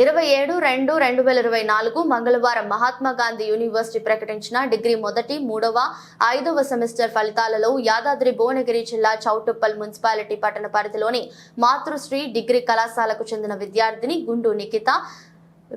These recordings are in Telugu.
27/2/2024 మంగళవారం మహాత్మా గాంధీ యూనివర్సిటీ ప్రకటించిన డిగ్రీ మొదటి, మూడవ, 5వ సెమిస్టర్ ఫలితాలలో యాదాద్రి భువనగిరి జిల్లా చౌటుప్పల్ మున్సిపాలిటీ పట్టణ పరిధిలోని మాతృశ్రీ డిగ్రీ కళాశాలకు చెందిన విద్యార్థిని గుండు నిఖిత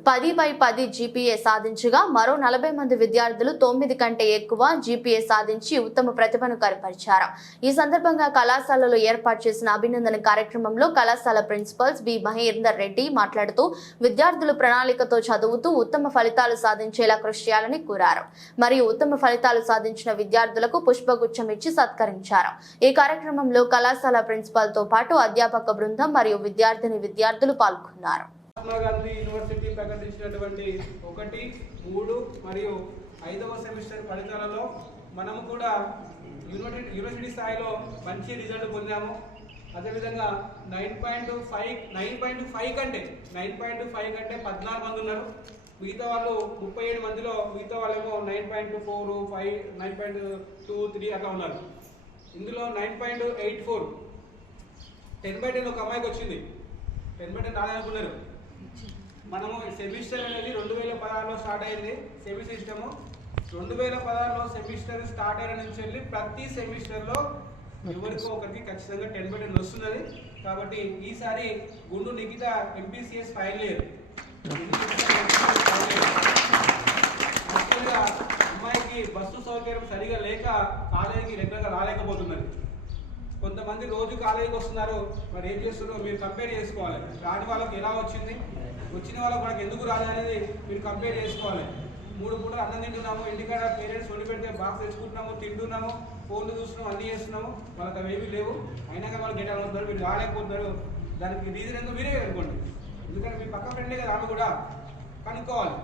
10/10 జీపీఏ సాధించగా మరో 40 మంది విద్యార్థులు 9 కంటే ఎక్కువ జీపీఏ సాధించి ఉత్తమ ప్రతిభను కనబరిచారు. ఈ సందర్భంగా కళాశాలలో ఏర్పాటు చేసిన అభినందన కార్యక్రమంలో కళాశాల ప్రిన్సిపల్స్ బి మహేందర్ రెడ్డి మాట్లాడుతూ విద్యార్థులు ప్రణాళికతో చదువుతూ ఉత్తమ ఫలితాలు సాధించేలా కృషి చేయాలని కోరారు. మరియు ఉత్తమ ఫలితాలు సాధించిన విద్యార్థులకు పుష్పగుచ్చం ఇచ్చి సత్కరించారు. ఈ కార్యక్రమంలో కళాశాల ప్రిన్సిపల్ తో పాటు అధ్యాపక బృందం మరియు విద్యార్థులు పాల్గొన్నారు. మహాత్మా గాంధీ యూనివర్సిటీ ప్రకటించినటువంటి 1, 3 మరియు 5వ సెమిస్టర్ ఫలితాలలో మనము కూడా యూనివర్సిటీ స్థాయిలో మంచి రిజల్ట్ పొందాము. అదేవిధంగా 9.5 కంటే 14 మంది ఉన్నారు. మిగతా వాళ్ళు 37 మందిలో మిగతా వాళ్ళేమో 9.4, 5, 9.23 అట్లా ఉన్నారు. ఇందులో 9.84 10/10 ఒక అమ్మాయికి వచ్చింది. 10/10 రాదనుకున్నారు. మనము సెమిస్టర్ అనేది 2016లో స్టార్ట్ అయింది. సెమీ సిస్టము 2016లో సెమిస్టర్ స్టార్ట్ అయిన నుంచి వెళ్ళి ప్రతి సెమిస్టర్లో ఎవరికో ఒకరికి ఖచ్చితంగా 10/10 వస్తున్నది. కాబట్టి ఈసారి గుండు నిఖిత ఎంపీసీఎస్ ఫైనల్ ఇయర్. యాక్చువల్గా అమ్మాయికి బస్సు సౌకర్యం సరిగా లేక కాలేజీకి రెగ్యులర్గా రాలేకపోతున్నది. కొంతమంది రోజు కాలేజీకి వస్తున్నారు, మరి ఏం చేస్తున్నారో మీరు కంపేర్ చేసుకోవాలి. రాని వాళ్ళకి ఎలా వచ్చింది, వచ్చిన వాళ్ళకి మనకి ఎందుకు రాదనేది మీరు కంపేర్ చేసుకోవాలి. 3 పూటలు అన్నం తింటున్నాము, ఇంటికాడ పేరెంట్స్ వండి పెడితే బాక్స్ తెచ్చుకుంటున్నాము, తింటున్నాము, ఫోన్లు చూస్తున్నాము, అన్నీ చేస్తున్నాము, వాళ్ళకి అవి ఏమీ లేవు. అయినాక వాళ్ళు గెట్ అవుతున్నారు, మీరు రాలేకపోతున్నారు. దానికి రీజన్ ఎందుకు మీరే అనుకోండి. ఎందుకంటే మీ పక్క ఫ్రెండే కదా, ఆమె కూడా కనుక్కోవాలి.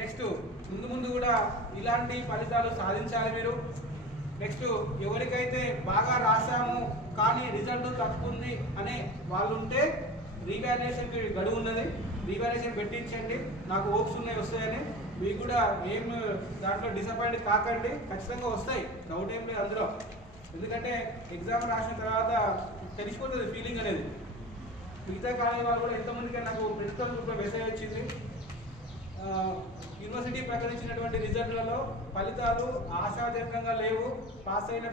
నెక్స్ట్ ముందు కూడా ఇలాంటి ఫలితాలు సాధించాలి మీరు. నెక్స్ట్ ఎవరికైతే బాగా రాసాము కానీ రిజల్ట్ తక్కువ ఉంది అనే వాళ్ళు ఉంటే రీవాల్యుయేషన్కి గడువు ఉన్నది. రీవాల్యుయేషన్ పెట్టించండి, నాకు హోప్స్ ఉన్నాయి వస్తాయని. మీకు కూడా ఏం దాంట్లో డిసప్పాయింట్ కాకండి, ఖచ్చితంగా వస్తాయి, డౌట్ ఏం లేదు అందులో. ఎందుకంటే ఎగ్జామ్ రాసిన తర్వాత తెలిసిపోతుంది ఫీలింగ్ అనేది. మిగతా కాలేజీ వాళ్ళు కూడా ఎంతమందికి నాకు ప్రిన్సిపల్ గ్రూప్లో మెసేజ్ వచ్చింది. యూనివర్సిటీ ప్రకటించినటువంటి రిజల్ట్లలో ఫలితాలు ఆశాజనకంగా లేవు, పాస్ అయిన